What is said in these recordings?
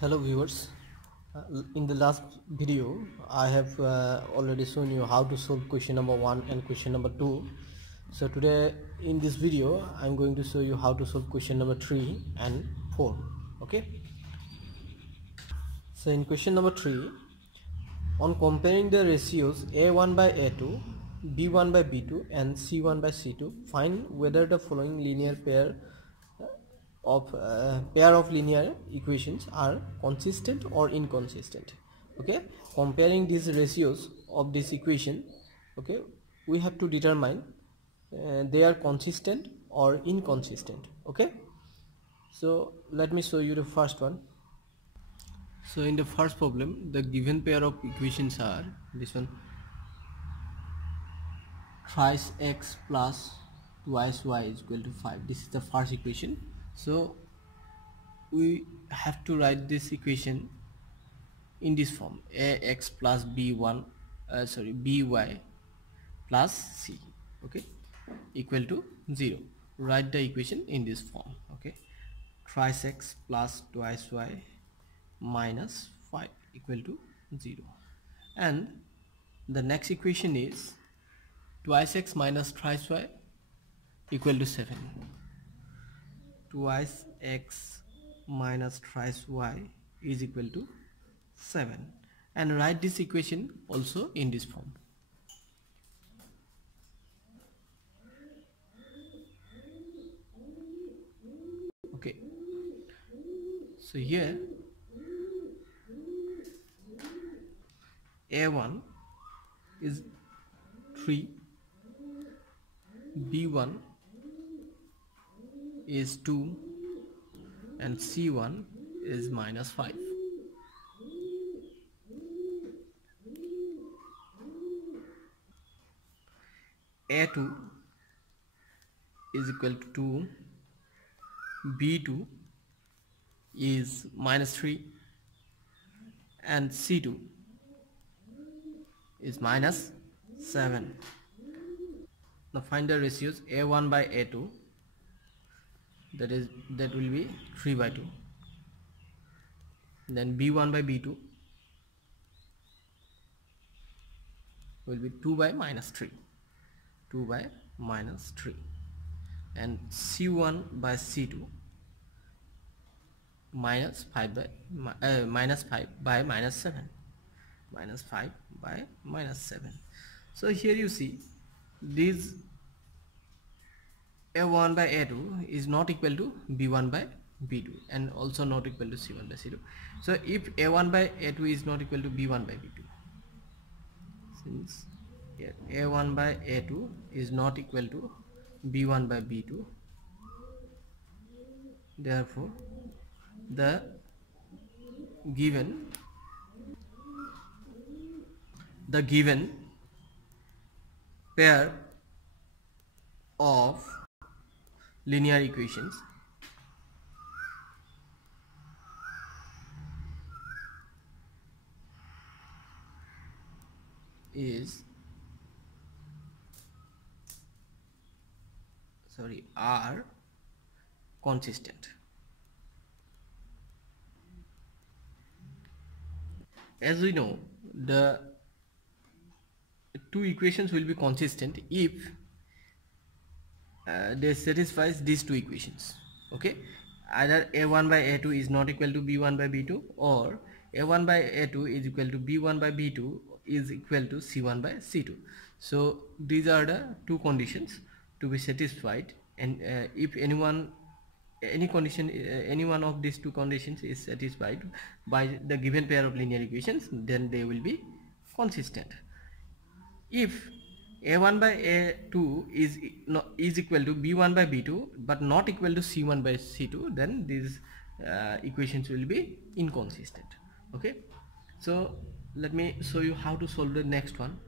Hello viewers, in the last video I have already shown you how to solve question number 1 and question number 2. So today in this video I am going to show you how to solve question number 3 and 4. Okay, so in question number 3, on comparing the ratios a1 by a2, b1 by b2 and c1 by c2, find whether the following linear pair of linear equations are consistent or inconsistent. Okay, comparing these ratios of this equation, okay, we have to determine they are consistent or inconsistent. Okay, so let me show you the first one. So in the first problem, the given pair of equations are this one: thrice x plus twice y is equal to 5. This is the first equation. So we have to write this equation in this form: ax plus by plus c, okay, equal to 0. Write the equation in this form. Okay, thrice x plus twice y minus 5 equal to 0. And the next equation is twice x minus thrice y equal to 7. Twice x minus thrice y is equal to 7, and write this equation also in this form. Okay, so here a1 is 3, b1 is 2 and c1 is minus 5. a2 is equal to 2, b2 is minus 3 and c2 is minus 7. Now find the ratios a1 by a2, that will be 3 by 2. Then b1 by b2 will be 2 by minus 3, 2 by minus 3, and c1 by c2 minus 5 by minus 5 by minus 7, minus 5 by minus 7. So here you see this a1 by a2 is not equal to b1 by b2 and also not equal to c1 by c2. So if a1 by a2 is not equal to b1 by b2, since a1 by a2 is not equal to b1 by b2, therefore the given pair of linear equations are consistent. As we know, the two equations will be consistent if they satisfies these two equations. Okay, either a1 by a2 is not equal to b1 by b2, or a1 by a2 is equal to b1 by b2 is equal to c1 by c2. So these are the two conditions to be satisfied, and if any one of these two conditions is satisfied by the given pair of linear equations, then they will be consistent. If a1 by a2 is equal to b1 by b2 but not equal to c1 by c2, then these equations will be inconsistent. Okay, so let me show you how to solve the next one.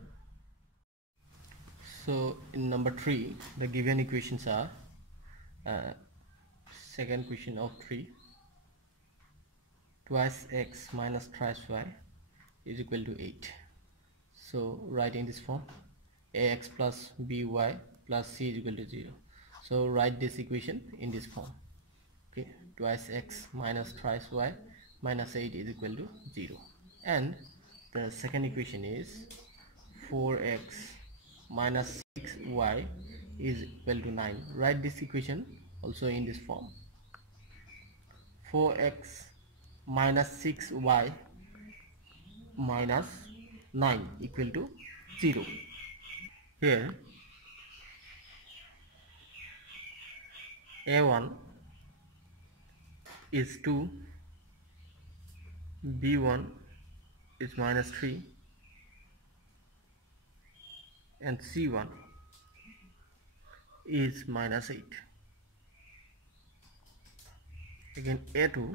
So in number 3, the given equations are second question of 3, twice x minus thrice y is equal to 8. So write in this form: ax plus by plus c is equal to 0. So write this equation in this form. Okay, twice x minus thrice y minus 8 is equal to 0. And the second equation is 4x minus 6y is equal to 9. Write this equation also in this form. 4x minus 6y minus 9 equal to 0. Here a1 is 2, b1 is minus 3, and c1 is minus 8. Again a2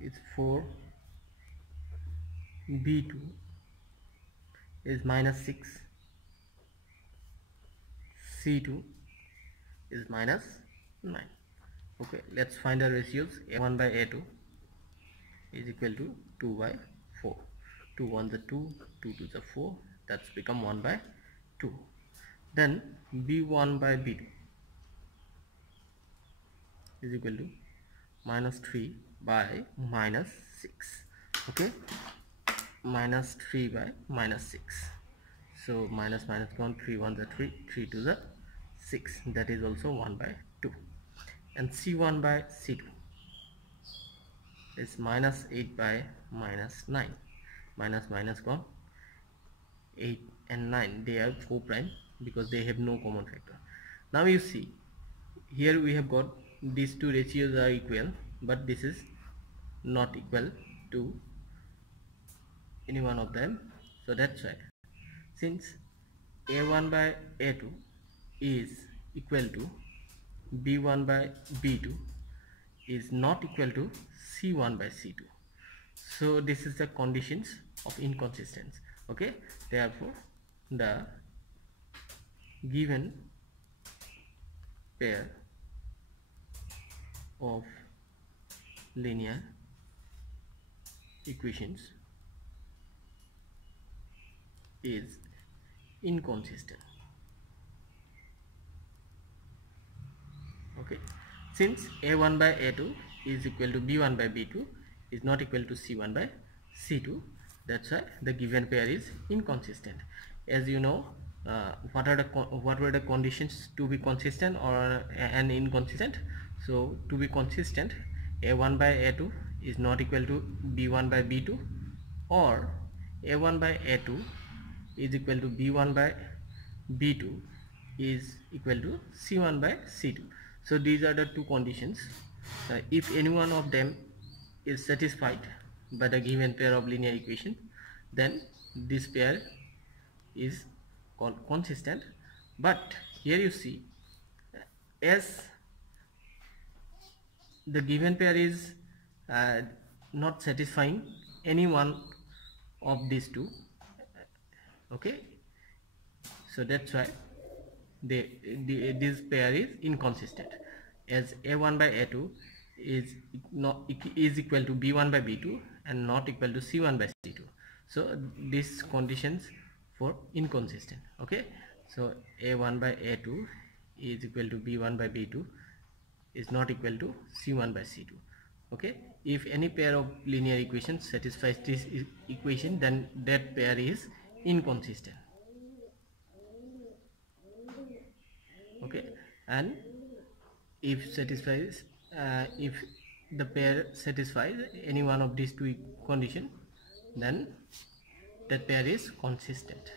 is 4, b2 is minus 6, c2 is minus 9. Okay, let's find the ratios. A1 by a2 is equal to 2 by 4. 2 1 is 2, 2 2 is 4, that's become 1 by 2. Then b1 by b2 is equal to minus 3 by minus 6. Okay, minus 3 by minus 6. So minus minus gone, 3 1 is 3, 3 2 is 6, that is also 1 by 2. And c1 by c2 is minus 8 by minus 9. Minus minus gone, 8 and 9 they are 4 prime because they have no common factor. Now you see here we have got these two ratios are equal, but this is not equal to any one of them. So that's why, since a1 by a2 is equal to b1 by b2 is not equal to c1 by c2, so this is the conditions of inconsistency. Okay, therefore the given pair of linear equations is inconsistent. Okay, since a1 by a2 is equal to b1 by b2 is not equal to c1 by c2, that's why the given pair is inconsistent. As you know, what were the conditions to be consistent or and inconsistent? So to be consistent, a1 by a2 is not equal to b1 by b2, or a1 by a2 is equal to b1 by b2 is equal to c1 by c2. So these are the two conditions. If any one of them is satisfied by the given pair of linear equation, then this pair is called consistent. But here you see, as the given pair is not satisfying any one of these two, okay, so that's why this pair is inconsistent, as a1 by a2 is equal to b1 by b2 and not equal to c1 by c2. So these conditions for inconsistent. Okay, so a1 by a2 is equal to b1 by b2 is not equal to c1 by c2. Okay, if any pair of linear equations satisfies this equation, then that pair is inconsistent. Okay, and if satisfies if the pair satisfies any one of these two conditions, then that pair is consistent.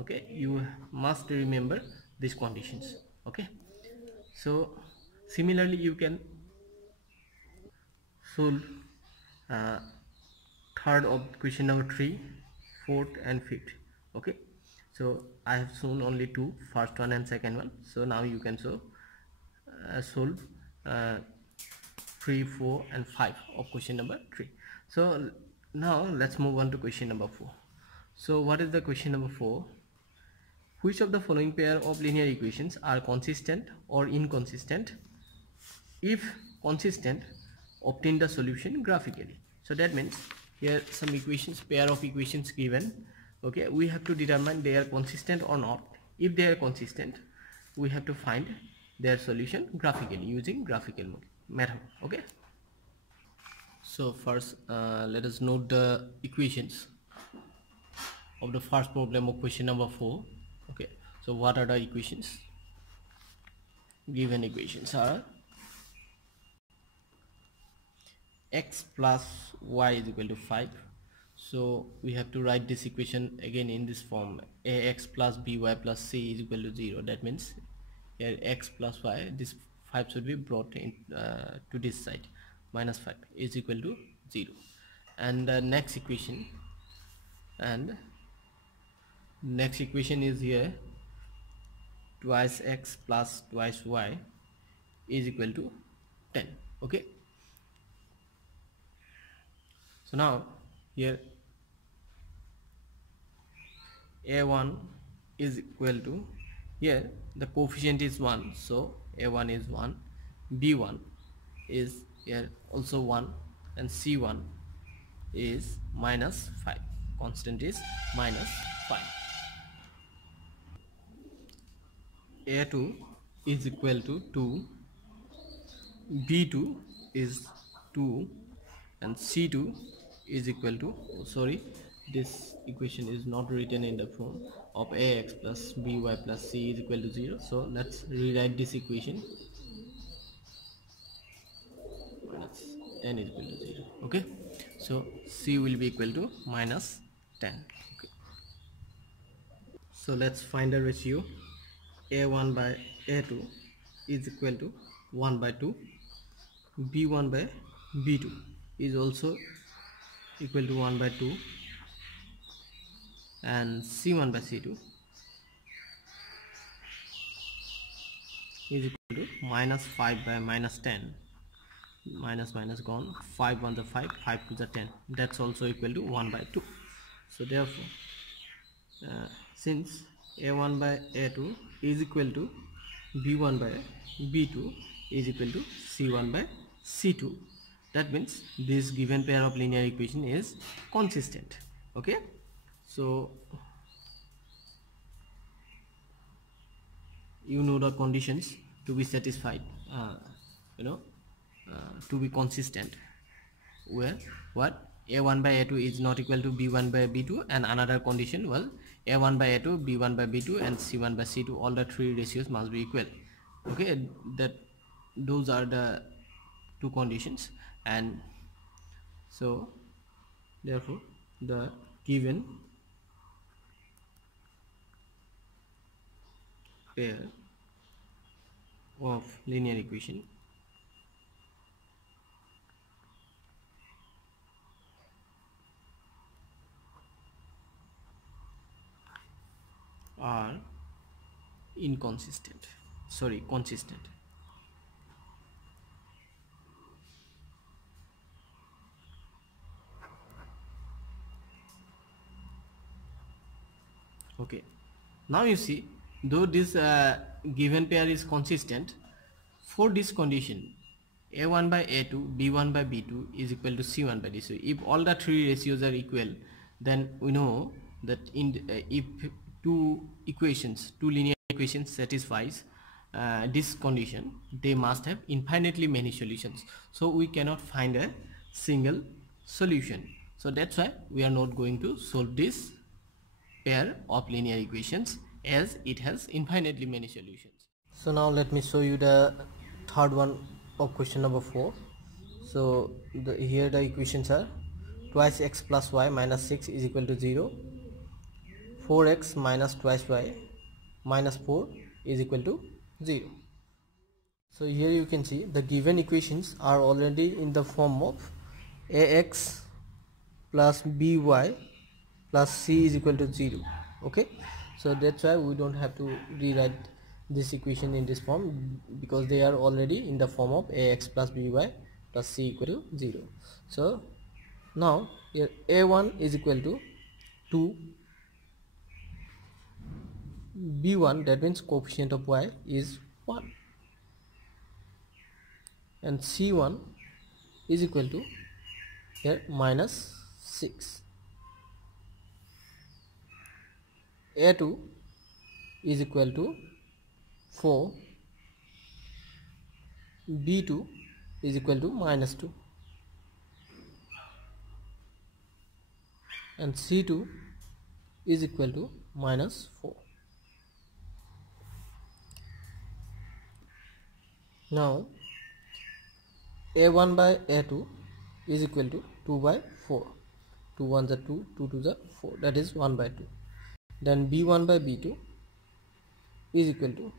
Okay, you must remember these conditions. Okay, so similarly you can solve third of question number 3, 4th and 5th. Okay, so I have shown only two, first one and second one. So now you can solve 3, 4 and 5 of question number 3. So now let's move on to question number 4. So what is the question number 4? Which of the following pair of linear equations are consistent or inconsistent? If consistent, obtain the solution graphically. So that means here some equations, pair of equations given. Okay, we have to determine they are consistent or not. If they are consistent, we have to find their solution graphically using graphical mode. method. Okay, so first let us note the equations of the first problem of question number 4. Okay, so what are the equations? Given equations are x plus y is equal to 5. So we have to write this equation again in this form: ax plus by plus c is equal to 0. That means here x plus y, this 5 should be brought in to this side, minus 5 is equal to 0. And the next equation is here twice x plus twice y is equal to 10. Okay, so now here a1 is equal to, here the coefficient is 1, so a1 is 1, b1 is here also 1, and c1 is minus 5, constant is minus 5. a2 is equal to 2, b2 is 2, and c2 is equal to, this equation is not written in the form of ax plus by plus c is equal to 0. So let's rewrite this equation: minus 10 is equal to 0. Okay, so c will be equal to minus 10. Okay, so let's find the ratio. a1 by a2 is equal to 1 by 2, b1 by b2 is also equal to 1 by 2, and c1 by c2 is equal to minus 5 by minus 10, minus minus gone, 5 1 the 5, 5 to the 10, that's also equal to 1 by 2. So therefore since a1 by a2 is equal to b1 by b2 is equal to c1 by c2, that means this given pair of linear equation is consistent. Okay, so you know the conditions to be satisfied, to be consistent, where what a1 by a2 is not equal to b1 by b2, and another condition, well, a1 by a2, b1 by b2, and c1 by c2, all the three ratios must be equal. Okay, those are the two conditions, and so therefore the given pair of linear equation are consistent. Okay, now you see, though this given pair is consistent, for this condition a1 by a2, b1 by b2 is equal to c1 by d2. If all the three ratios are equal, then we know that if two linear equations satisfies this condition, they must have infinitely many solutions. So we cannot find a single solution. So that's why we are not going to solve this pair of linear equations, as it has infinitely many solutions. So now let me show you the third one of question number 4. So here the equations are twice x plus y minus 6 is equal to 0, 4x minus twice y minus 4 is equal to 0. So here you can see the given equations are already in the form of ax plus by plus c is equal to 0. Okay, so that's why we don't have to rewrite this equation in this form, because they are already in the form of ax plus by plus c equal to 0. So now here a1 is equal to 2, b1, that means coefficient of y is 1, and c1 is equal to here minus 6. a2 is equal to 4, b2 is equal to minus 2 and C2 is equal to minus 4. Now A1 by A2 is equal to 2 by 4. 2 1s are 2, 2 2s are 4, that is 1 by 2. Then B1 by B2 is equal to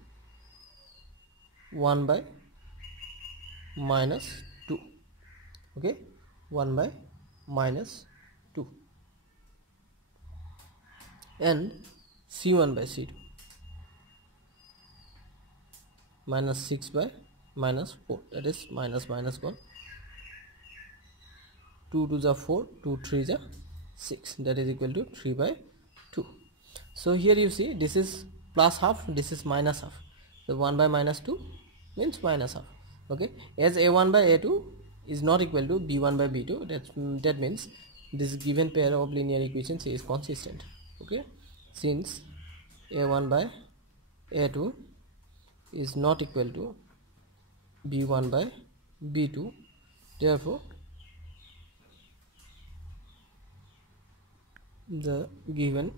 1 by minus 2. Okay, 1 by minus 2. And C1 by C2 minus 6 by minus 4, that is minus minus 1. 2 2s are 4, 2 3s are 6, that is equal to 3 by 2. So here you see this is plus half, this is minus half. So 1 by minus 2 means minus half. Okay, as A1 by A2 is not equal to B1 by B2, that means this given pair of linear equations is consistent. Okay, since A1 by A2 is not equal to B1 by B2, therefore the given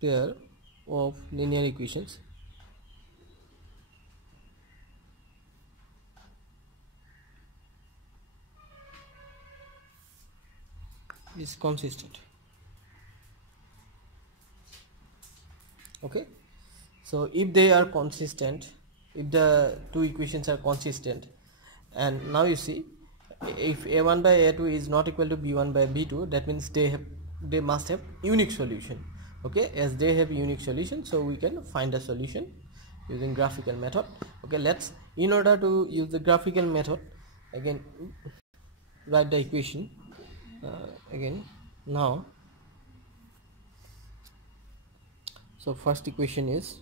pair of linear equations is consistent. Okay, so if they are consistent, if the two equations are consistent, and now you see if A1 by A2 is not equal to B1 by B2, that means they must have unique solution. Okay, as they have unique solution, so we can find a solution using graphical method. Okay, let's, in order to use the graphical method, again write the equation again now. So first equation is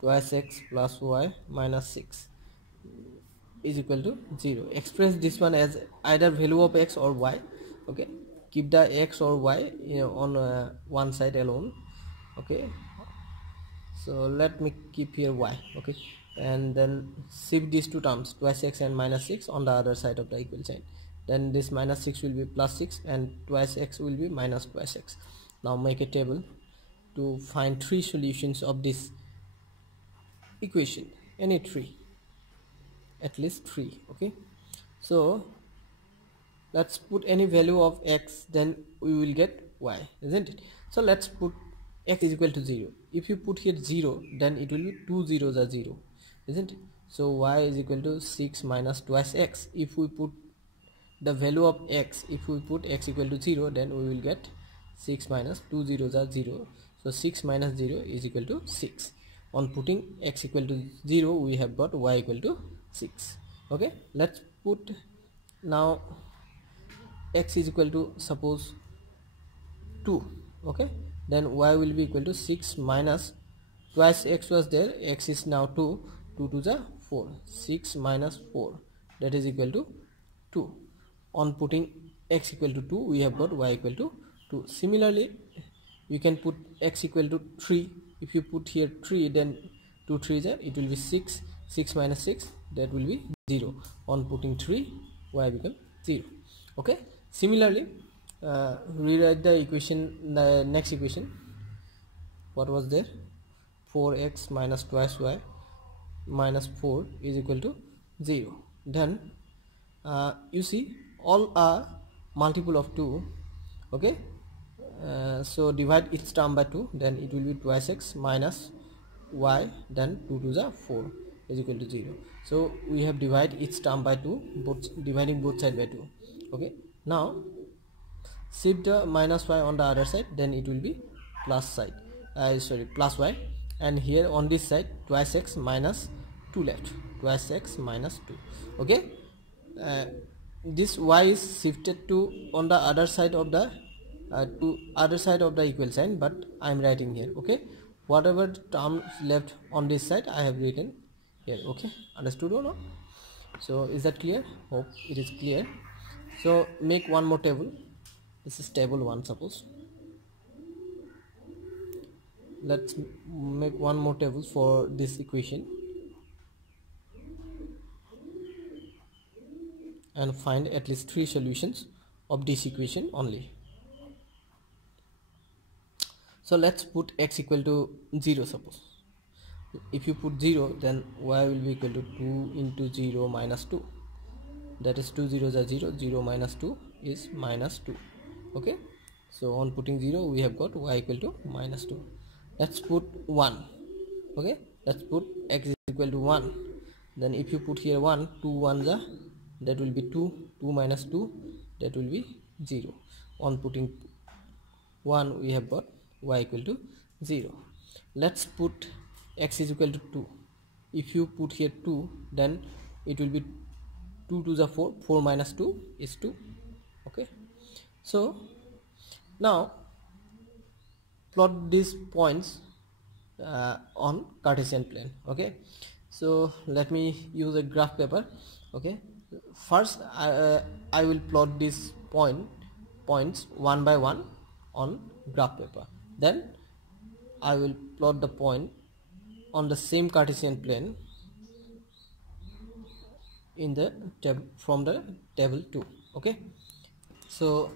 twice x plus y minus 6 is equal to 0. Express this one as either value of x or y. Okay, keep the x or y on one side alone. Okay, so let me keep here y. Okay, and then shift these two terms, twice x and minus 6, on the other side of the equal sign. Then this minus 6 will be plus 6 and twice x will be minus twice x. Now make a table to find three solutions of this equation, any three, at least 3. Okay, so let's put any value of x, then we will get y, isn't it? So let's put x is equal to 0. If you put here 0, then it will be 2 zeros are 0, isn't it? So y is equal to 6 minus twice x. If we put the value of x, if we put x equal to 0, then we will get 6 minus 2 zeros are 0. So 6 minus 0 is equal to 6. On putting x equal to 0, we have got y equal to 6. Okay, let's put now x is equal to suppose 2. Okay, then y will be equal to 6 minus twice x was there, x is now 2, 2 to the 4, 6 minus 4, that is equal to 2. On putting x equal to 2, we have got y equal to 2. Similarly, you can put x equal to 3. If you put here 3, then 2 3s are, it will be 6. 6 minus 6, that will be 0. On putting 3, y become 0. Okay, similarly rewrite the equation, the next equation. What was there? 4x minus twice y minus 4 is equal to 0. Then you see all are multiple of 2. Okay, so divide each term by 2, then it will be twice x minus y, then 2 to the 4 is equal to 0. So we have divided each term by 2, dividing both side by 2. Okay, now shift the minus y on the other side, then it will be plus side, plus y, and here on this side twice x minus 2 left, twice x minus 2. Okay, this y is shifted to on the other side of the equal sign, but I am writing here. Okay, whatever term left on this side I have written here. Okay, understood or not? So is that clear? Hope it is clear. So make one more table. This is table 1. Suppose let's make one more table for this equation. and find at least 3 solutions of this equation only. So let's put x equal to 0. Suppose if you put 0, then y will be equal to 2 into 0 minus 2, that is 2 zeros are 0, 0 minus 2 is minus 2. Okay, so on putting 0 we have got y equal to minus 2. Let's put 1. Okay, let's put x is equal to 1. Then if you put here 1, 2 1s are, that will be 2, 2 minus 2, that will be 0. On putting 1 we have got y equal to 0. Let's put x is equal to 2. If you put here 2, then it will be 2 to the 4, 4 minus 2 is 2. Okay, so now plot these points on Cartesian plane. Okay, so let me use a graph paper. Okay, first I will plot these points one by one on graph paper. Then I will plot the point on the same Cartesian plane in the from the table 2. Okay, so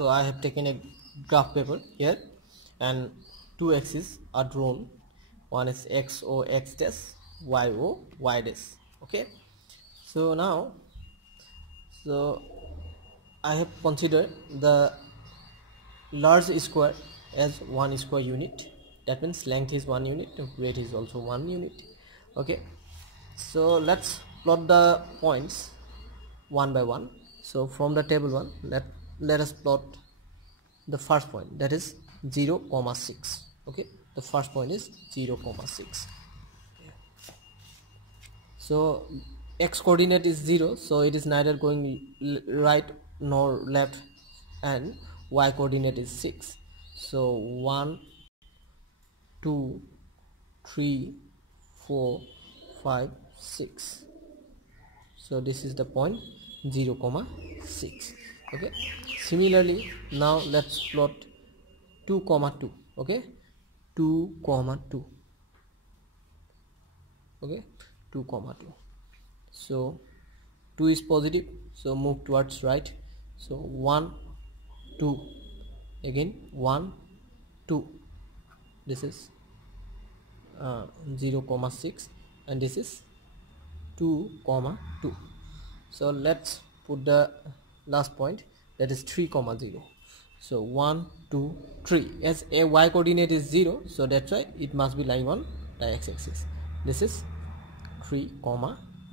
I have taken a graph paper here and 2 axes are drawn. One is x o x dash, y o y dash. Okay, so now I have considered the large square as 1 square unit. That means length is 1 unit, breadth is also 1 unit. Okay, so let's plot the points one by one. So from the table 1, let us plot the first point, that is 0, 6. Okay, the first point is 0, 6. So x coordinate is 0, so it is neither going right nor left, and y coordinate is 6. So 1 2 3 4 5 6. So this is the point 0, 6. Okay, similarly now let's plot 2, 2. Okay, 2, 2. Okay, 2, 2. So 2 is positive, so move towards right. So 1 2, again 1 2. This is 0, 6, and this is 2, 2. So let's put the last point, that is 3, 0. So 1 2 3, as a y coordinate is 0, so that's why it must be lying on the x-axis. This is 3,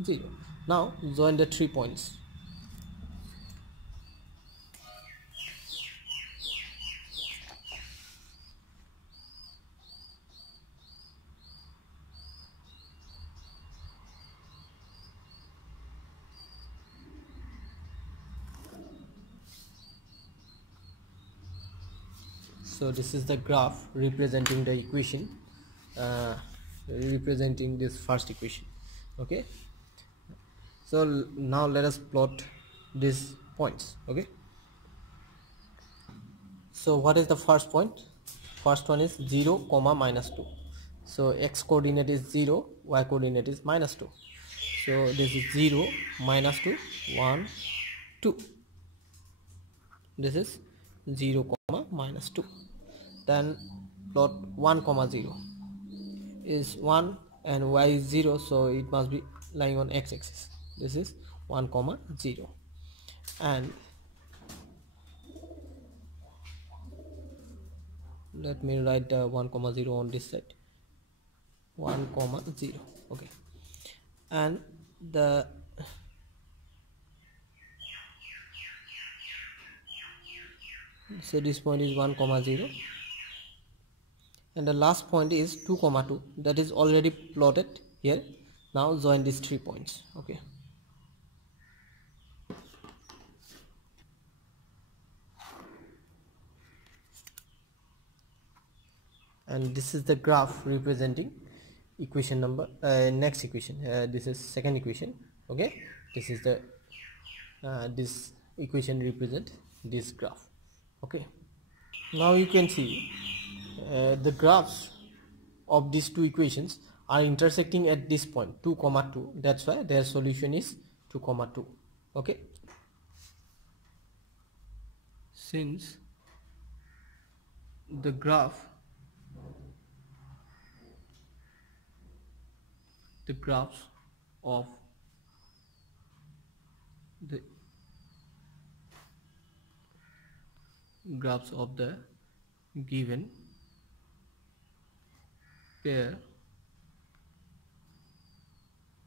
0. Now join the 3 points. So this is the graph representing the equation, representing this first equation. Okay, so now let us plot these points. Okay, so what is the first point? First one is 0, minus 2. So x coordinate is 0, y coordinate is minus 2. So this is 0 minus 2, 1 2. This is 0, minus 2. Then plot 1, 0 is 1 and y is 0, so it must be lying on x-axis. This is 1, 0. And let me write the 1, 0 on this side. 1, 0. Okay, and the so this point is 1, 0, and the last point is 2, 2. That is already plotted here. Now join these 3 points. Okay, and this is the graph representing equation number next equation. This is second equation. Okay, this is the this equation represent this graph. Okay, now you can see the graphs of these 2 equations are intersecting at this point 2, 2. That's why their solution is 2 comma 2. Okay, since the graphs of the given pair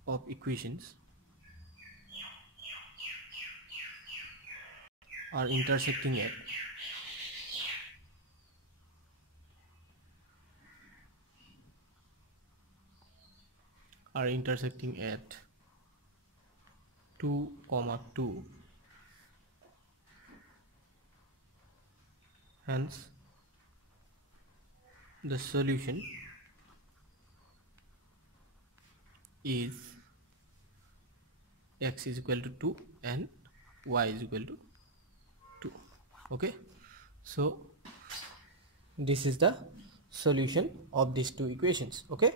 of equations are intersecting at 2 comma 2, hence the solution is x is equal to 2 and y is equal to 2. Okay, so this is the solution of these two equations. Okay,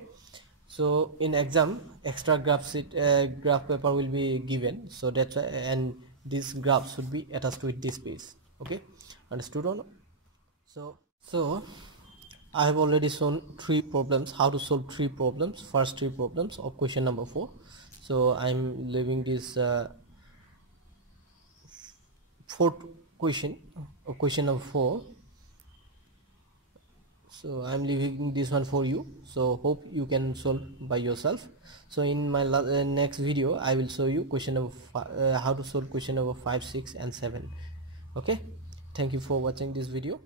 so in exam extra graph paper will be given, so that's why, and this graph should be attached with this page. Okay, understood or not? So I have already shown 3 problems, how to solve 3 problems, first 3 problems of question number 4. So I'm leaving this fourth question, question number 4. So I'm leaving this one for you, so hope you can solve by yourself. So in my next video I will show you question number how to solve question number 5, 6 and 7. Okay, thank you for watching this video.